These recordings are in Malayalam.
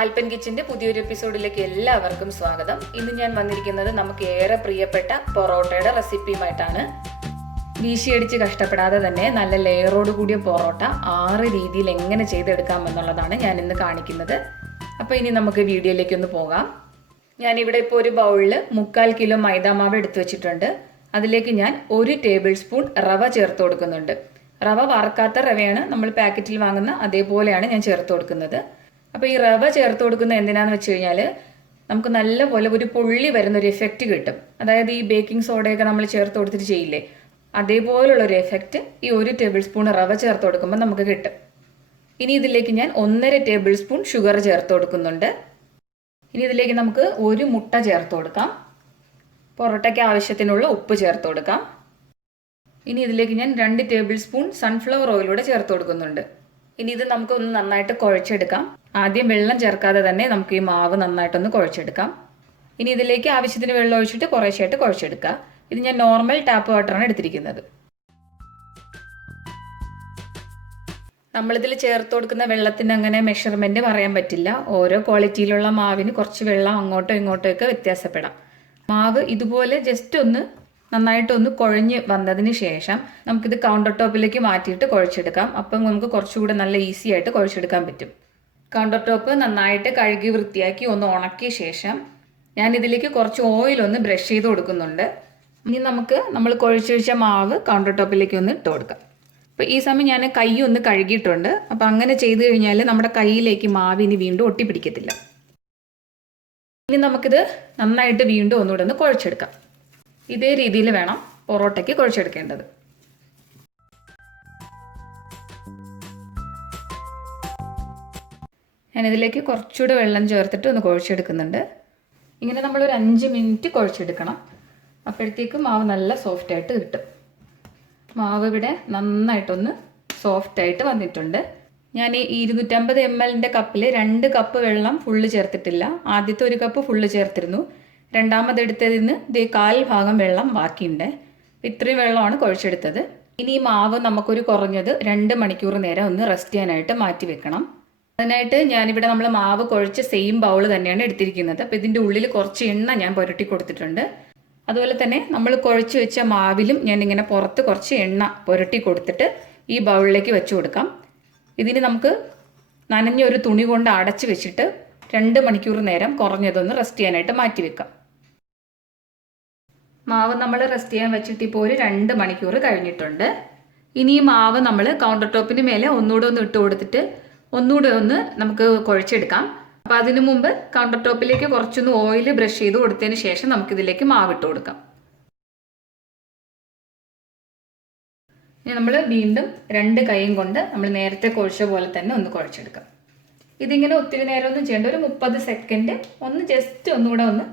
ആൽപ്പൻ കിച്ചന്റെ പുതിയൊരു എപ്പിസോഡിലേക്ക് എല്ലാവർക്കും സ്വാഗതം. ഇന്ന് ഞാൻ വന്നിരിക്കുന്നത് നമുക്ക് ഏറെ പ്രിയപ്പെട്ട പൊറോട്ടയുടെ റെസിപ്പിയുമായിട്ടാണ്. വീശിയടിച്ച് കഷ്ടപ്പെടാതെ തന്നെ നല്ല ലെയറോട് കൂടിയ പൊറോട്ട 6 രീതിയിൽ എങ്ങനെ ചെയ്തെടുക്കാം എന്നുള്ളതാണ് ഞാൻ ഇന്ന് കാണിക്കുന്നത്. അപ്പോൾ ഇനി നമുക്ക് വീഡിയോയിലേക്ക് ഒന്ന് പോകാം. ഞാനിവിടെ ഇപ്പോൾ ഒരു ബൗളിൽ 3/4 കിലോ മൈദാമാവ് എടുത്തു വെച്ചിട്ടുണ്ട്. അതിലേക്ക് ഞാൻ 1 ടേബിൾ സ്പൂൺ റവ ചേർത്ത് കൊടുക്കുന്നുണ്ട്. റവ വറുക്കാത്ത റവയാണ്, നമ്മൾ പാക്കറ്റിൽ വാങ്ങുന്ന അതേപോലെയാണ് ഞാൻ ചേർത്ത് കൊടുക്കുന്നത്. അപ്പോൾ ഈ റവ ചേർത്ത് കൊടുക്കുന്നത് എന്തിനാന്ന് വെച്ച് കഴിഞ്ഞാൽ നമുക്ക് നല്ലപോലെ ഒരു പൊള്ളി വരുന്നൊരു എഫക്റ്റ് കിട്ടും. അതായത് ഈ ബേക്കിംഗ് സോഡയൊക്കെ നമ്മൾ ചേർത്ത് കൊടുത്തിട്ട് ചെയ്യില്ലേ, അതേപോലുള്ളൊരു എഫക്റ്റ് ഈ 1 ടേബിൾ സ്പൂൺ റവ ചേർത്ത് കൊടുക്കുമ്പോൾ നമുക്ക് കിട്ടും. ഇനി ഇതിലേക്ക് ഞാൻ 1.5 ടേബിൾ സ്പൂൺ ഷുഗർ ചേർത്ത് കൊടുക്കുന്നുണ്ട്. ഇനി ഇതിലേക്ക് നമുക്ക് 1 മുട്ട ചേർത്ത് കൊടുക്കാം. പൊറോട്ടയ്ക്ക് ആവശ്യത്തിനുള്ള ഉപ്പ് ചേർത്ത് കൊടുക്കാം. ഇനി ഇതിലേക്ക് ഞാൻ 2 ടേബിൾ സ്പൂൺ സൺഫ്ലവർ ഓയിലൂടെ ചേർത്ത് കൊടുക്കുന്നുണ്ട്. ഇനി ഇത് നമുക്ക് ഒന്ന് നന്നായിട്ട് കുഴച്ചെടുക്കാം. ആദ്യം വെള്ളം ചേർക്കാതെ തന്നെ നമുക്ക് ഈ മാവ് നന്നായിട്ടൊന്ന് കുഴച്ചെടുക്കാം. ഇനി ഇതിലേക്ക് ആവശ്യത്തിന് വെള്ളം ഒഴിച്ചിട്ട് കുറേശ്ശായിട്ട് കുഴച്ചെടുക്കുക. ഇത് ഞാൻ നോർമൽ ടാപ്പ് വാട്ടറാണ് എടുത്തിരിക്കുന്നത്. നമ്മളിതിൽ ചേർത്ത് കൊടുക്കുന്ന വെള്ളത്തിന് അങ്ങനെ മെഷർമെൻറ്റ് പറയാൻ പറ്റില്ല. ഓരോ ക്വാളിറ്റിയിലുള്ള മാവിന് കുറച്ച് വെള്ളം അങ്ങോട്ടോ ഇങ്ങോട്ടോ ഒക്കെ വ്യത്യാസപ്പെടാം. മാവ് ഇതുപോലെ ജസ്റ്റ് ഒന്ന് നന്നായിട്ടൊന്ന് കുഴഞ്ഞ് വന്നതിന് ശേഷം നമുക്കിത് കൗണ്ടർ ടോപ്പിലേക്ക് മാറ്റിയിട്ട് കുഴച്ചെടുക്കാം. അപ്പം നമുക്ക് കുറച്ചുകൂടെ നല്ല ഈസി ആയിട്ട് കുഴച്ചെടുക്കാൻ പറ്റും. കൗണ്ടർ ടോപ്പ് നന്നായിട്ട് കഴുകി വൃത്തിയാക്കി ഒന്ന് ഉണക്കിയ ശേഷം ഞാൻ ഇതിലേക്ക് കുറച്ച് ഓയിലൊന്ന് ബ്രഷ് ചെയ്ത് കൊടുക്കുന്നുണ്ട്. ഇനി നമ്മൾ കുഴച്ചൊഴിച്ച മാവ് കൗണ്ടർ ടോപ്പിലേക്ക് ഒന്ന് ഇട്ട് കൊടുക്കാം. അപ്പോൾ ഈ സമയം ഞാൻ കൈ ഒന്ന് കഴുകിയിട്ടുണ്ട്. അപ്പോൾ അങ്ങനെ ചെയ്ത് കഴിഞ്ഞാൽ നമ്മുടെ കൈയിലേക്ക് മാവ് ഇനി വീണ്ടും ഒട്ടിപ്പിടിക്കത്തില്ല. ഇനി നമുക്കിത് നന്നായിട്ട് വീണ്ടും ഒന്നുകൂടെ ഒന്ന് കുഴച്ചെടുക്കാം. ഇതേ രീതിയിൽ വേണം പൊറോട്ടയ്ക്ക് കുഴച്ചെടുക്കേണ്ടത്. ഞാനിതിലേക്ക് കുറച്ചുകൂടെ വെള്ളം ചേർത്തിട്ട് ഒന്ന് കുഴച്ചെടുക്കുന്നുണ്ട്. ഇങ്ങനെ നമ്മളൊരു 5 മിനിറ്റ് കുഴച്ചെടുക്കണം. അപ്പോഴത്തേക്കും മാവ് നല്ല സോഫ്റ്റായിട്ട് കിട്ടും. മാവ് ഇവിടെ നന്നായിട്ടൊന്ന് സോഫ്റ്റായിട്ട് വന്നിട്ടുണ്ട്. ഞാൻ ഈ 250 ml കപ്പിൽ 2 കപ്പ് വെള്ളം ഫുള്ള് ചേർത്തിട്ടില്ല. ആദ്യത്തെ 1 കപ്പ് ഫുള്ള് ചേർത്തിരുന്നു. രണ്ടാമതെടുത്തതിന് ഇതേ 1/4 ഭാഗം വെള്ളം ബാക്കിയുണ്ട്. ഇത്രയും വെള്ളമാണ് കുഴച്ചെടുത്തത്. ഇനി ഈ മാവ് നമുക്കൊരു കുറഞ്ഞത് 2 മണിക്കൂർ നേരം ഒന്ന് റെസ്റ്റ് ചെയ്യാനായിട്ട് മാറ്റി വെക്കണം. അതിനായിട്ട് ഞാനിവിടെ നമ്മൾ മാവ് കുഴച്ച സെയിം ബൗൾ തന്നെയാണ് എടുത്തിരിക്കുന്നത്. അപ്പോൾ ഇതിൻ്റെ ഉള്ളിൽ കുറച്ച് എണ്ണ ഞാൻ പുരട്ടി കൊടുത്തിട്ടുണ്ട്. അതുപോലെ തന്നെ നമ്മൾ കുഴച്ച് വെച്ച മാവിലും ഞാനിങ്ങനെ പുറത്ത് കുറച്ച് എണ്ണ പുരട്ടി കൊടുത്തിട്ട് ഈ ബൗളിലേക്ക് വെച്ച് കൊടുക്കാം. ഇതിന് നമുക്ക് നനഞ്ഞ ഒരു തുണി കൊണ്ട് അടച്ച് വെച്ചിട്ട് 2 മണിക്കൂർ നേരം കുറഞ്ഞതൊന്ന് റെസ്റ്റ് ചെയ്യാനായിട്ട് മാറ്റി വെക്കാം. മാവ് നമ്മൾ റെസ്റ്റ് ചെയ്യാൻ വെച്ചിട്ട് ഇപ്പോൾ ഒരു 2 മണിക്കൂർ കഴിഞ്ഞിട്ടുണ്ട്. ഇനി ഈ മാവ് നമ്മൾ കൗണ്ടർ ടോപ്പിന് മേലെ ഒന്നുകൂടെ ഒന്ന് ഇട്ട് കൊടുത്തിട്ട് ഒന്നുകൂടെ ഒന്ന് നമുക്ക് കുഴച്ചെടുക്കാം. അപ്പോൾ അതിനു മുമ്പ് കൗണ്ടർ ടോപ്പിലേക്ക് കുറച്ചൊന്ന് ഓയിൽ ബ്രഷ് ചെയ്ത് കൊടുത്തതിന് ശേഷം നമുക്കിതിലേക്ക് മാവ് ഇട്ട് കൊടുക്കാം. ഇനി നമ്മൾ വീണ്ടും 2 കൈയും കൊണ്ട് നമ്മൾ നേരത്തെ കുഴച്ച പോലെ തന്നെ ഒന്ന് കുഴച്ചെടുക്കാം. ഇതിങ്ങനെ ഒത്തിരി നേരം ഒന്നും ചെയ്യേണ്ട, ഒരു 30 സെക്കൻഡ് ഒന്ന് ജസ്റ്റ് ഒന്നുകൂടെ ഒന്ന്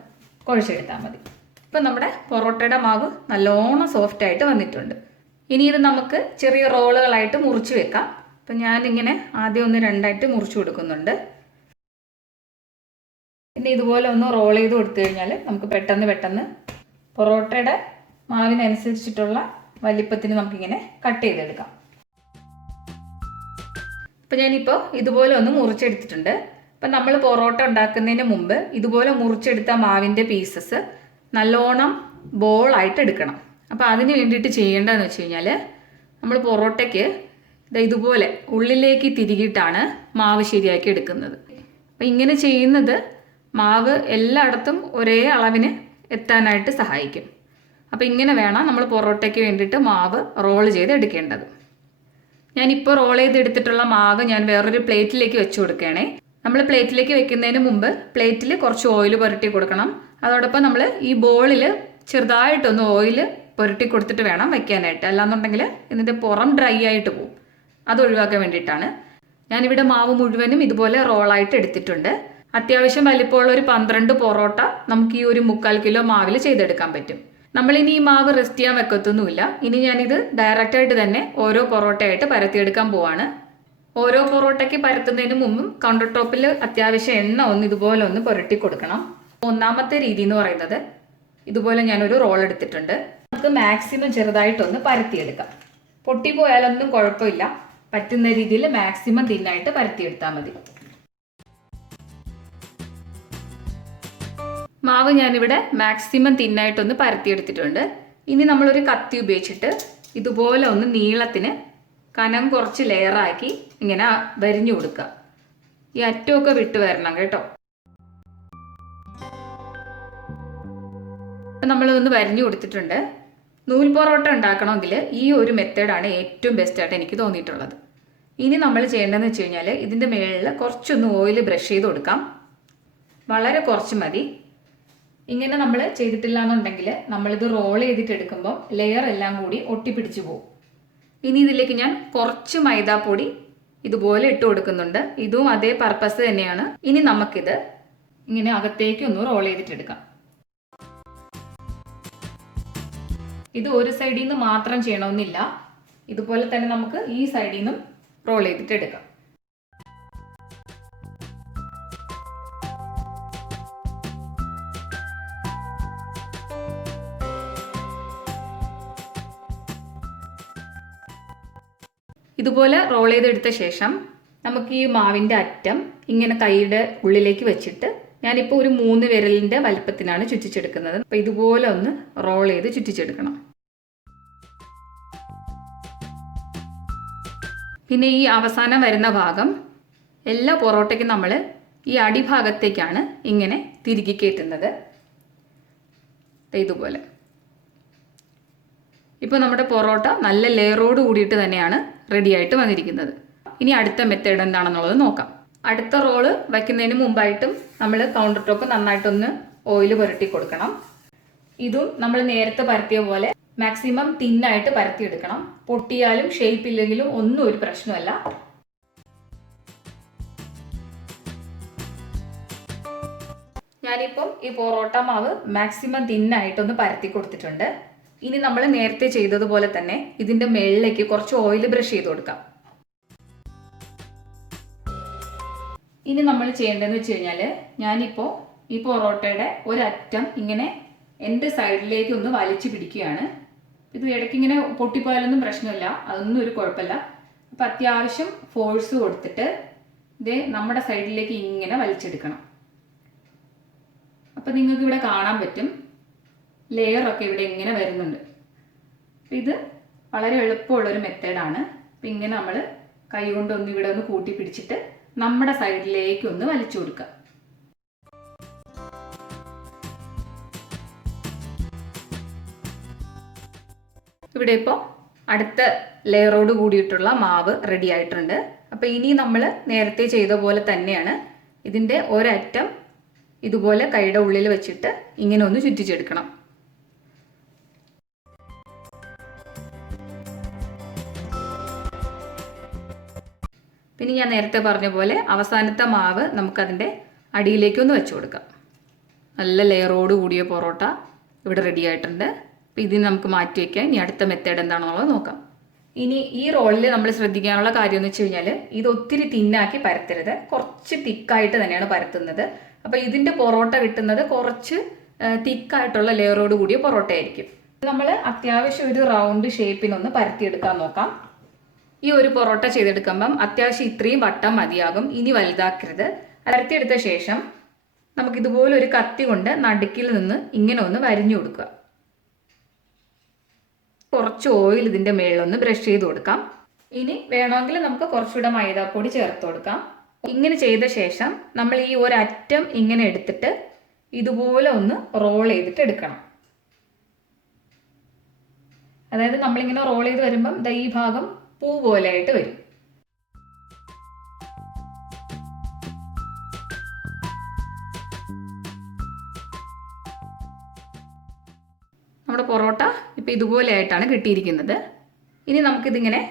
കുഴച്ചെടുത്താൽ മതി. ഇപ്പം നമ്മുടെ പൊറോട്ടയുടെ മാവ് നല്ലോണം സോഫ്റ്റായിട്ട് വന്നിട്ടുണ്ട്. ഇനി ഇത് നമുക്ക് ചെറിയ റോളുകളായിട്ട് മുറിച്ച് വെക്കാം. അപ്പം ഞാനിങ്ങനെ ആദ്യം ഒന്ന് 2ആയിട്ട് മുറിച്ച് കൊടുക്കുന്നുണ്ട്. പിന്നെ ഇതുപോലെ ഒന്ന് റോൾ ചെയ്ത് കൊടുത്തു കഴിഞ്ഞാൽ നമുക്ക് പെട്ടെന്ന് പൊറോട്ടയുടെ മാവിനനുസരിച്ചിട്ടുള്ള വലിപ്പത്തിന് നമുക്കിങ്ങനെ കട്ട് ചെയ്തെടുക്കാം. അപ്പം ഞാനിപ്പോൾ ഇതുപോലെ ഒന്ന് മുറിച്ചെടുത്തിട്ടുണ്ട്. അപ്പം നമ്മൾ പൊറോട്ട ഉണ്ടാക്കുന്നതിന് മുമ്പ് ഇതുപോലെ മുറിച്ചെടുത്ത മാവിൻ്റെ പീസസ് നല്ലോണം ബോളായിട്ട് എടുക്കണം. അപ്പോൾ അതിന് വേണ്ടിയിട്ട് ചെയ്യേണ്ടതെന്ന് വെച്ച് കഴിഞ്ഞാൽ നമ്മൾ പൊറോട്ടയ്ക്ക് ഇതുപോലെ ഉള്ളിലേക്ക് തിരികിയിട്ടാണ് മാവ് ശരിയാക്കി എടുക്കുന്നത്. അപ്പം ഇങ്ങനെ ചെയ്യുന്നത് മാവ് എല്ലായിടത്തും ഒരേ അളവിന് എത്താനായിട്ട് സഹായിക്കും. അപ്പോൾ ഇങ്ങനെ വേണം നമ്മൾ പൊറോട്ടയ്ക്ക് വേണ്ടിയിട്ട് മാവ് റോൾ ചെയ്ത് എടുക്കേണ്ടത്. ഞാനിപ്പോൾ റോൾ ചെയ്തെടുത്തിട്ടുള്ള മാവ് ഞാൻ വേറൊരു പ്ലേറ്റിലേക്ക് വെച്ച് കൊടുക്കുകയാണേ. നമ്മൾ പ്ലേറ്റിലേക്ക് വെക്കുന്നതിന് മുമ്പ് പ്ലേറ്റിൽ കുറച്ച് ഓയിൽ പുരട്ടി കൊടുക്കണം. അതോടൊപ്പം നമ്മൾ ഈ ബോളിൽ ചെറുതായിട്ടൊന്ന് ഓയിൽ പുരട്ടി കൊടുത്തിട്ട് വേണം വെക്കാനായിട്ട്. അല്ലാന്നുണ്ടെങ്കിൽ ഇതിൻ്റെ പുറം ഡ്രൈ ആയിട്ട് പോകും. അത് ഒഴിവാക്കാൻ വേണ്ടിയിട്ടാണ്. ഞാനിവിടെ മാവ് മുഴുവനും ഇതുപോലെ റോളായിട്ട് എടുത്തിട്ടുണ്ട്. അത്യാവശ്യം വലിപ്പമുള്ള ഒരു 12 പൊറോട്ട നമുക്ക് ഈ ഒരു 3/4 കിലോ മാവിൽ ചെയ്തെടുക്കാൻ പറ്റും. നമ്മളിനി ഈ മാവ് റെസ്റ്റ് ചെയ്യാൻ വെക്കത്തൊന്നുമില്ല. ഇനി ഞാനിത് ഡയറക്റ്റായിട്ട് തന്നെ ഓരോ പൊറോട്ടയായിട്ട് പരത്തിയെടുക്കാൻ പോവാണ്. ഓരോ പൊറോട്ടയ്ക്ക് പരത്തുന്നതിന് മുമ്പും കൗണ്ടർ ടോപ്പിൽ അത്യാവശ്യം എണ്ണ ഇതുപോലെ ഒന്ന് പുരട്ടി കൊടുക്കണം. ഒന്നാമത്തെ രീതി എന്ന് പറയുന്നത് ഇതുപോലെ ഞാനൊരു റോൾ എടുത്തിട്ടുണ്ട്. നമുക്ക് മാക്സിമം ചെറുതായിട്ടൊന്ന് പരത്തിയെടുക്കാം. പൊട്ടിപ്പോയാലൊന്നും കുഴപ്പമില്ല. പറ്റുന്ന രീതിയിൽ മാക്സിമം തിന്നായിട്ട് പരത്തിയെടുത്താൽ മതി. മാവ് ഞാനിവിടെ മാക്സിമം തിന്നായിട്ടൊന്ന് പരത്തിയെടുത്തിട്ടുണ്ട്. ഇനി നമ്മളൊരു കത്തി ഉപയോഗിച്ചിട്ട് ഇതുപോലെ ഒന്ന് നീളത്തിന് കനം കുറച്ച് ലെയറാക്കി ഇങ്ങനെ വരിഞ്ഞു കൊടുക്കുക. ഈ അറ്റമൊക്കെ വിട്ട് വരണം കേട്ടോ. നമ്മളൊന്ന് വരിഞ്ഞു കൊടുത്തിട്ടുണ്ട്. നൂൽ പൊറോട്ട ഉണ്ടാക്കണമെങ്കിൽ ഈ ഒരു മെത്തേഡാണ് ഏറ്റവും ബെസ്റ്റായിട്ട് എനിക്ക് തോന്നിയിട്ടുള്ളത്. ഇനി നമ്മൾ ചെയ്യേണ്ടതെന്ന് വെച്ച് കഴിഞ്ഞാൽ ഇതിൻ്റെ മുകളിൽ കുറച്ചൊന്ന് ഓയിൽ ബ്രഷ് ചെയ്ത് കൊടുക്കാം. വളരെ കുറച്ച് മതി. ഇങ്ങനെ നമ്മൾ ചെയ്തിട്ടില്ല എന്നുണ്ടെങ്കിൽ നമ്മളിത് റോൾ ചെയ്തിട്ട് എടുക്കുമ്പോൾ ലെയർ എല്ലാം കൂടി ഒട്ടിപ്പിടിച്ച് പോകും. ഇനി ഇതിലേക്ക് ഞാൻ കുറച്ച് മൈദാപ്പൊടി ഇതുപോലെ ഇട്ട് കൊടുക്കുന്നുണ്ട്. ഇതും അതേ പർപ്പസ് തന്നെയാണ്. ഇനി നമുക്കിത് ഇങ്ങനെ അകത്തേക്ക് ഒന്ന് റോൾ ചെയ്തിട്ടെടുക്കാം. ഇത് ഒരു സൈഡിൽ നിന്ന് മാത്രം ചെയ്യണമെന്നില്ല. ഇതുപോലെ തന്നെ നമുക്ക് ഈ സൈഡിൽ നിന്നും റോൾ ചെയ്തിട്ടെടുക്കാം. ഇതുപോലെ റോൾ ചെയ്തെടുത്ത ശേഷം നമുക്ക് ഈ മാവിൻ്റെ അറ്റം ഇങ്ങനെ കൈയുടെ ഉള്ളിലേക്ക് വെച്ചിട്ട് ഞാനിപ്പോൾ ഒരു 3 വിരലിൻ്റെ വലിപ്പത്തിനാണ് ചുറ്റിച്ചെടുക്കുന്നത്. അപ്പോൾ ഇതുപോലെ ഒന്ന് റോൾ ചെയ്ത് ചുറ്റിച്ചെടുക്കണം. പിന്നെ ഈ അവസാനം വരുന്ന ഭാഗം എല്ലാ പൊറോട്ടയ്ക്കും നമ്മൾ ഈ അടിഭാഗത്തേക്കാണ് ഇങ്ങനെ തിരുകി കയറ്റുന്നത്. ഇതുപോലെ. ഇപ്പോൾ നമ്മുടെ പൊറോട്ട നല്ല ലെയറോട് കൂടിയിട്ട് തന്നെയാണ് റെഡി ആയിട്ട് വന്നിരിക്കുന്നത്. ഇനി അടുത്ത മെത്തേഡ് എന്താണെന്നുള്ളത് നോക്കാം. അടുത്ത റോള് വയ്ക്കുന്നതിന് മുമ്പായിട്ടും നമ്മൾ കൗണ്ടർ ടോപ്പ് നന്നായിട്ടൊന്ന് ഓയിൽ പുരട്ടി കൊടുക്കണം. ഇതും നമ്മൾ നേരത്തെ പരത്തിയ പോലെ മാക്സിമം തിന്നായിട്ട് പരത്തിയെടുക്കണം. പൊട്ടിയാലും ഷേപ്പ് ഇല്ലെങ്കിലും ഒന്നും ഒരു പ്രശ്നമല്ല. ഞാനിപ്പം ഈ പൊറോട്ട മാവ് മാക്സിമം തിന്നായിട്ടൊന്ന് പരത്തി കൊടുത്തിട്ടുണ്ട്. ഇനി നമ്മൾ നേരത്തെ ചെയ്തതുപോലെ തന്നെ ഇതിൻ്റെ മുകളിലേക്ക് കുറച്ച് ഓയിൽ ബ്രഷ് ചെയ്ത് കൊടുക്കാം. ഇനി നമ്മൾ ചെയ്യേണ്ടതെന്ന് വെച്ച് കഴിഞ്ഞാൽ ഞാനിപ്പോൾ ഈ പൊറോട്ടയുടെ ഒരറ്റം ഇങ്ങനെ എൻ്റെ സൈഡിലേക്ക് ഒന്ന് വലിച്ചു പിടിക്കുകയാണ്. ഇത് ഇടയ്ക്ക് ഇങ്ങനെ പൊട്ടിപ്പോയാലൊന്നും പ്രശ്നമില്ല, അതൊന്നും ഒരു കുഴപ്പമില്ല. അപ്പം അത്യാവശ്യം ഫോഴ്സ് കൊടുത്തിട്ട് ഇത് നമ്മുടെ സൈഡിലേക്ക് ഇങ്ങനെ വലിച്ചെടുക്കണം. അപ്പം നിങ്ങൾക്ക് ഇവിടെ കാണാൻ പറ്റും ലെയറൊക്കെ ഇവിടെ ഇങ്ങനെ വരുന്നുണ്ട്. ഇത് വളരെ എളുപ്പമുള്ളൊരു മെത്തേഡാണ്. അപ്പം ഇങ്ങനെ നമ്മൾ കൈ കൊണ്ടൊന്ന് ഇവിടെ ഒന്ന് കൂട്ടി പിടിച്ചിട്ട് നമ്മുടെ സൈഡിലേക്ക് ഒന്ന് വലിച്ചു കൊടുക്കുക. ഇവിടെ ഇപ്പോൾ അടുത്ത ലെയറോട് കൂടിയിട്ടുള്ള മാവ് റെഡി ആയിട്ടുണ്ട്. അപ്പോൾ ഇനി നമ്മൾ നേരത്തെ ചെയ്ത പോലെ തന്നെയാണ് ഇതിൻ്റെ ഒരറ്റം ഇതുപോലെ കൈയുടെ ഉള്ളിൽ വെച്ചിട്ട് ഇങ്ങനെ ഒന്ന് ചുറ്റിച്ചെടുക്കണം. പിന്നെ ഞാൻ നേരത്തെ പറഞ്ഞ പോലെ അവസാനത്തെ മാവ് നമുക്കതിൻ്റെ അടിയിലേക്കൊന്ന് വെച്ച് കൊടുക്കാം. നല്ല ലെയറോട് കൂടിയ പൊറോട്ട ഇവിടെ റെഡി ആയിട്ടുണ്ട്. അപ്പോൾ ഇതിന് നമുക്ക് മാറ്റി വയ്ക്കാം. ഇനി അടുത്ത മെത്തേഡ് എന്താണെന്നുള്ളത് നോക്കാം. ഇനി ഈ റോളിൽ നമ്മൾ ശ്രദ്ധിക്കാനുള്ള കാര്യം എന്ന് വെച്ച് കഴിഞ്ഞാൽ ഇത് ഒത്തിരി തിന്നാക്കി പരത്തരുത്, കുറച്ച് തിക്കായിട്ട് തന്നെയാണ് പരത്തുന്നത്. അപ്പോൾ ഇതിൻ്റെ പൊറോട്ട കിട്ടുന്നത് കുറച്ച് തിക്കായിട്ടുള്ള ലെയറോട് കൂടിയ പൊറോട്ട ആയിരിക്കും. നമ്മൾ അത്യാവശ്യം ഒരു റൗണ്ട് ഷേപ്പിനൊന്ന് പരത്തിയെടുക്കാൻ നോക്കാം. ഈ ഒരു പൊറോട്ട ചെയ്തെടുക്കുമ്പം അത്യാവശ്യം ഇത്രയും വട്ടം മതിയാകും, ഇനി വലുതാക്കരുത്. പരത്തിയെടുത്ത ശേഷം നമുക്കിതുപോലെ ഒരു കത്തി കൊണ്ട് നടുക്കിൽ നിന്ന് ഇങ്ങനെ ഒന്ന് വരിഞ്ഞു കൊടുക്കുക. കുറച്ച് ഓയിൽ ഇതിൻ്റെ മേളിലൊന്ന് ബ്രഷ് ചെയ്ത് കൊടുക്കാം. ഇനി വേണമെങ്കിൽ നമുക്ക് കുറച്ചുകൂടെ മൈദാപ്പൊടി ചേർത്ത് കൊടുക്കാം. ഇങ്ങനെ ചെയ്ത ശേഷം നമ്മൾ ഈ ഒരറ്റം ഇങ്ങനെ എടുത്തിട്ട് ഇതുപോലെ ഒന്ന് റോൾ ചെയ്തിട്ട് എടുക്കണം. അതായത് നമ്മളിങ്ങനെ റോൾ ചെയ്ത് വരുമ്പം ഈ ഭാഗം പൂ പോലെ ആയിട്ട് വരും. നമ്മുടെ പൊറോട്ട ഇപ്പോൾ ഇതുപോലെ ആയിട്ടാണ് കിട്ടിയിരിക്കുന്നത്. ഇനി നമുക്കിതിങ്ങനെ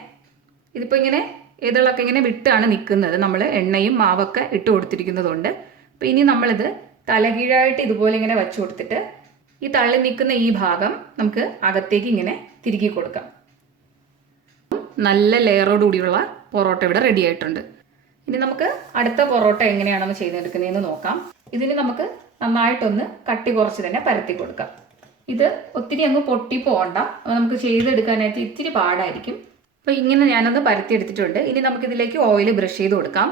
ഇതിപ്പോൾ ഇങ്ങനെ ഏതളൊക്കെ ഇങ്ങനെ വിട്ടാണ് നിൽക്കുന്നത്, നമ്മൾ എണ്ണയും മാവൊക്കെ ഇട്ട് കൊടുത്തിരിക്കുന്നതുകൊണ്ട്. അപ്പോൾ ഇനി നമ്മളിത് തലകീഴായിട്ട് ഇതുപോലെ ഇങ്ങനെ വച്ചു കൊടുത്തിട്ട് ഈ തള്ളി നിൽക്കുന്ന ഈ ഭാഗം നമുക്ക് അകത്തേക്ക് ഇങ്ങനെ തിരുകി കൊടുക്കാം. നല്ല ലെയറോട് കൂടിയുള്ള പൊറോട്ട ഇവിടെ റെഡി ആയിട്ടുണ്ട്. ഇനി നമുക്ക് അടുത്ത പൊറോട്ട എങ്ങനെയാണെന്ന് ചെയ്തെടുക്കുന്നതെന്ന് നോക്കാം. ഇതിന് നമുക്ക് നന്നായിട്ടൊന്ന് കട്ടി കുറച്ച് തന്നെ പരത്തി കൊടുക്കാം. ഇത് ഒത്തിരി അങ്ങ് പൊട്ടി പോകണ്ട, നമുക്ക് ചെയ്തെടുക്കാനായിട്ട് ഇത്തിരി പാടായിരിക്കും. അപ്പോൾ ഇങ്ങനെ ഞാനൊന്ന് പരത്തിയെടുത്തിട്ടുണ്ട്. ഇനി നമുക്കിതിലേക്ക് ഓയിൽ ബ്രഷ് ചെയ്ത് കൊടുക്കാം.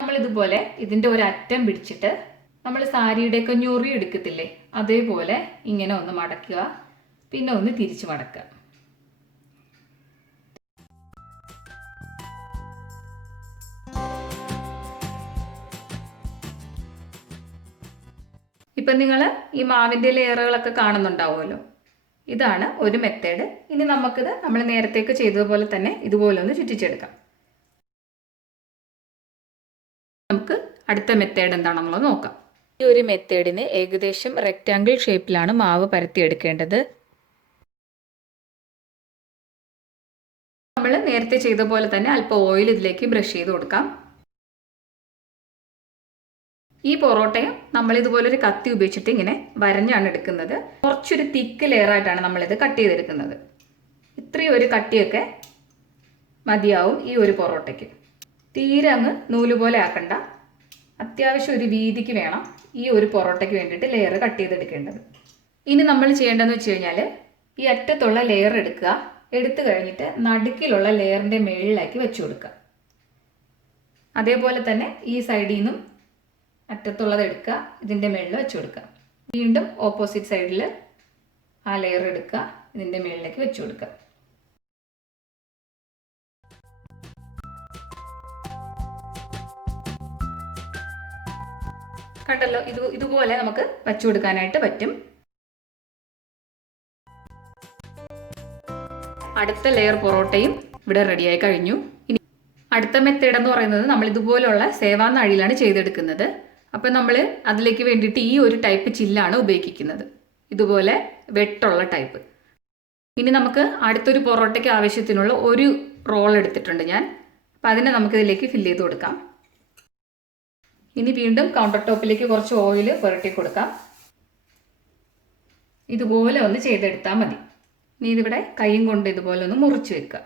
നമ്മളിതുപോലെ ഇതിൻ്റെ ഒരു അറ്റം പിടിച്ചിട്ട് നമ്മൾ സാരിയുടെയൊക്കെ ഞൊറി എടുക്കത്തില്ലേ, അതേപോലെ ഇങ്ങനെ ഒന്ന് മടക്കുക, പിന്നെ ഒന്ന് തിരിച്ച് മടക്കുക. ഇപ്പം നിങ്ങൾ ഈ മാവിൻ്റെ ലെയറുകളൊക്കെ കാണുന്നുണ്ടാവുമല്ലോ. ഇതാണ് ഒരു മെത്തേഡ്. ഇനി നമുക്കിത് നമ്മൾ നേരത്തേക്ക് ചെയ്തതുപോലെ തന്നെ ഇതുപോലെ ഒന്ന് ചുറ്റിച്ചെടുക്കാം. നമുക്ക് അടുത്ത മെത്തേഡ് എന്താണെന്നുള്ളത് നോക്കാം. ഈ ഒരു മെത്തേഡിന് ഏകദേശം റെക്റ്റാങ്കിൾ ഷേപ്പിലാണ് മാവ് പരത്തിയെടുക്കേണ്ടത്. നമ്മൾ നേരത്തെ ചെയ്ത പോലെ തന്നെ അല്പം ഓയിൽ ഇതിലേക്ക് ബ്രഷ് ചെയ്ത് കൊടുക്കാം. ഈ പൊറോട്ടയും നമ്മൾ ഇതുപോലൊരു കത്തി ഉപയോഗിച്ചിട്ട് ഇങ്ങനെ വരഞ്ഞാണ് എടുക്കുന്നത്. കുറച്ചൊരു തിക്ക് ലെയറായിട്ടാണ് നമ്മളിത് കട്ട് ചെയ്തെടുക്കുന്നത്. ഇത്രയും ഒരു കട്ടിയൊക്കെ മതിയാവും ഈ ഒരു പൊറോട്ടയ്ക്ക്. തീരെ അങ്ങ് നൂല് പോലെ ആക്കണ്ട. അത്യാവശ്യം ഒരു വീതിക്ക് വേണം ഈ ഒരു പൊറോട്ടയ്ക്ക് വേണ്ടിയിട്ട് ലെയർ കട്ട് ചെയ്തെടുക്കേണ്ടത്. ഇനി നമ്മൾ ചെയ്യേണ്ടതെന്ന് വെച്ച് കഴിഞ്ഞാൽ ഈ അറ്റത്തുള്ള ലെയർ എടുക്കുക. എടുത്തു കഴിഞ്ഞിട്ട് നടുക്കിലുള്ള ലെയറിൻ്റെ മുകളിലേക്ക് വെച്ച് കൊടുക്കുക. അതേപോലെ തന്നെ ഈ സൈഡിൽ നിന്നും അറ്റത്തുള്ളത് എടുക്കുക, ഇതിൻ്റെ മുകളിൽ വെച്ച് കൊടുക്കുക. വീണ്ടും ഓപ്പോസിറ്റ് സൈഡിൽ ആ ലെയർ എടുക്കുക, ഇതിൻ്റെ മുകളിലേക്ക് വെച്ച് കൊടുക്കുക. കണ്ടല്ലോ, ഇതുപോലെ നമുക്ക് വെച്ചു കൊടുക്കാനായിട്ട് പറ്റും. അടുത്ത ലെയർ പൊറോട്ടയും ഇവിടെ റെഡിയായി കഴിഞ്ഞു. ഇനി അടുത്ത മെത്തേഡ് എന്ന് പറയുന്നത് നമ്മൾ ഇതുപോലുള്ള സേവാനാഴിയിലാണ് ചെയ്തെടുക്കുന്നത്. അപ്പോൾ നമ്മൾ അതിലേക്ക് വേണ്ടിയിട്ട് ഈ ഒരു ടൈപ്പ് ചില്ലാണ് ഉപയോഗിക്കുന്നത്, ഇതുപോലെ വെട്ടുള്ള ടൈപ്പ്. ഇനി നമുക്ക് അടുത്തൊരു പൊറോട്ടയ്ക്ക് ആവശ്യത്തിനുള്ള ഒരു റോൾ എടുത്തിട്ടുണ്ട് ഞാൻ. അപ്പോൾ അതിനെ നമുക്കിതിലേക്ക് ഫില്ല് ചെയ്ത് കൊടുക്കാം. ഇനി വീണ്ടും കൗണ്ടർ ടോപ്പിലേക്ക് കുറച്ച് ഓയിൽ പുരട്ടി കൊടുക്കാം. ഇതുപോലെ ഒന്ന് ചെയ്തെടുത്താൽ മതി. ഇനി ഇതിവിടെ കൈയും കൊണ്ട് ഇതുപോലെ ഒന്ന് മുറിച്ച് വെക്കുക.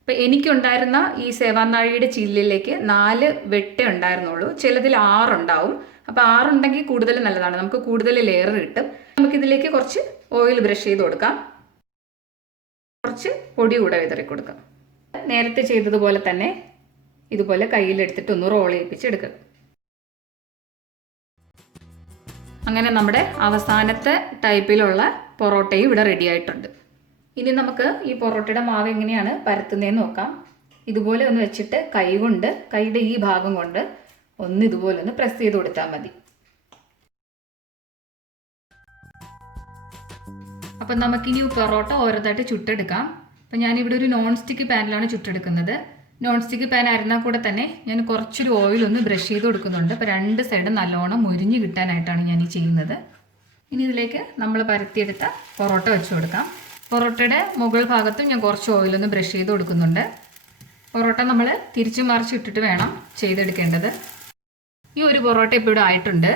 അപ്പോൾ എനിക്കുണ്ടായിരുന്ന ഈ സേവാനാഴിയുടെ ചില്ലിലേക്ക് 4 വെട്ടേ ഉണ്ടായിരുന്നുള്ളൂ. ചിലതിൽ 6 ഉണ്ടാവും. അപ്പോൾ 6 ഉണ്ടെങ്കിൽ കൂടുതൽ നല്ലതാണ്, നമുക്ക് കൂടുതൽ ലെയർ കിട്ടും. നമുക്കിതിലേക്ക് കുറച്ച് ഓയിൽ ബ്രഷ് ചെയ്ത് കൊടുക്കാം. കുറച്ച് പൊടി കൂടെ വിതറി കൊടുക്കാം. നേരത്തെ ചെയ്തതുപോലെ തന്നെ ഇതുപോലെ കയ്യിലെടുത്തിട്ട് ഒന്ന് റോൾ ചെയ്യിപ്പിച്ചെടുക്കുക. അങ്ങനെ നമ്മുടെ അവസാനത്തെ ടൈപ്പിലുള്ള പൊറോട്ടയും ഇവിടെ റെഡി ആയിട്ടുണ്ട്. ഇനി നമുക്ക് ഈ പൊറോട്ടയുടെ മാവ് എങ്ങനെയാണ് പരത്തുന്നതെന്ന് നോക്കാം. ഇതുപോലെ ഒന്ന് വെച്ചിട്ട് കൈയുടെ ഈ ഭാഗം കൊണ്ട് ഒന്ന് ഇതുപോലെ ഒന്ന് പ്രസ് ചെയ്ത് കൊടുത്താൽ മതി. അപ്പം നമുക്കിനി പൊറോട്ട ഓരോന്നായിട്ട് ചുട്ടെടുക്കാം. അപ്പം ഞാനിവിടെ ഒരു നോൺ സ്റ്റിക്ക് പാനിലാണ് ചുട്ടെടുക്കുന്നത്. നോൺ സ്റ്റിക്ക് പാൻ ആയിരുന്നാൽ കൂടെ തന്നെ ഞാൻ കുറച്ചൊരു ഓയിൽ ഒന്ന് ബ്രഷ് ചെയ്ത് കൊടുക്കുന്നുണ്ട്. അപ്പോൾ 2 സൈഡും നല്ലോണം മുരിഞ്ഞ് കിട്ടാനായിട്ടാണ് ഞാൻ ഈ ചെയ്യുന്നത്. ഇനി ഇതിലേക്ക് നമ്മൾ പരത്തിയെടുത്ത പൊറോട്ട വെച്ച് കൊടുക്കാം. പൊറോട്ടയുടെ മുകൾ ഭാഗത്തും ഞാൻ കുറച്ച് ഓയിലൊന്ന് ബ്രഷ് ചെയ്ത് കൊടുക്കുന്നുണ്ട്. പൊറോട്ട നമ്മൾ തിരിച്ചു മറിച്ച് ഇട്ടിട്ട് വേണം ചെയ്തെടുക്കേണ്ടത്. ഈ ഒരു പൊറോട്ട ഇപ്പോൾ ഇവിടെ ആയിട്ടുണ്ട്.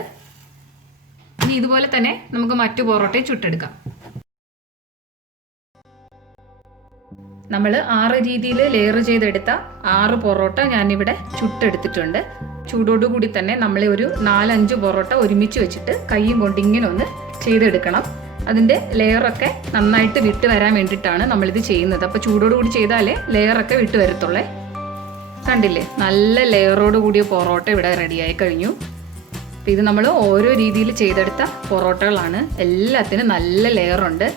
ഇനി ഇതുപോലെ തന്നെ നമുക്ക് മറ്റു പൊറോട്ടയും ചുട്ടെടുക്കാം. നമ്മൾ 6 രീതിയിൽ ലെയർ ചെയ്തെടുത്ത 6 പൊറോട്ട ഞാനിവിടെ ചുട്ടെടുത്തിട്ടുണ്ട്. ചൂടോടുകൂടി തന്നെ നമ്മൾ ഒരു 4-5 പൊറോട്ട ഒരുമിച്ച് വെച്ചിട്ട് കൈയും കൊണ്ട് ഇങ്ങനെ ഒന്ന് ചെയ്തെടുക്കണം. അതിൻ്റെ ലെയറൊക്കെ നന്നായിട്ട് വിട്ട് വരാൻ വേണ്ടിയിട്ടാണ് നമ്മളിത് ചെയ്യുന്നത്. അപ്പോൾ ചൂടോടുകൂടി ചെയ്താലേ ലെയറൊക്കെ വിട്ട് വരത്തുള്ളേ. കണ്ടില്ലേ, നല്ല ലെയറോട് കൂടിയ പൊറോട്ട ഇവിടെ റെഡിയായി കഴിഞ്ഞു. അപ്പോൾ ഇത് നമ്മൾ ഓരോ രീതിയിൽ ചെയ്തെടുത്ത പൊറോട്ടകളാണ്. എല്ലാത്തിനും നല്ല ലെയറുണ്ട്.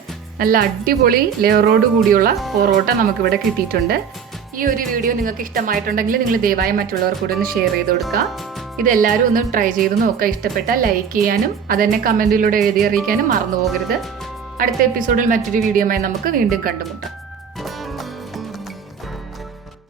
നല്ല അടിപൊളി ലെയറോട് കൂടിയുള്ള പൊറോട്ട നമുക്കിവിടെ കിട്ടിയിട്ടുണ്ട്. ഈ ഒരു വീഡിയോ നിങ്ങൾക്ക് ഇഷ്ടമായിട്ടുണ്ടെങ്കിൽ നിങ്ങൾ ദയവായി മറ്റുള്ളവർക്ക് കൂടെ ഒന്ന് ഷെയർ ചെയ്ത് കൊടുക്കുക. ഇതെല്ലാവരും ഒന്ന് ട്രൈ ചെയ്ത് നോക്കുക. ഇഷ്ടപ്പെട്ടാൽ ലൈക്ക് ചെയ്യാനും അതെന്നെ കമൻറ്റിലൂടെ എഴുതി അറിയിക്കാനും മറന്നു പോകരുത്. അടുത്ത എപ്പിസോഡിൽ മറ്റൊരു വീഡിയോയുമായി നമുക്ക് വീണ്ടും കണ്ടുമുട്ടാം.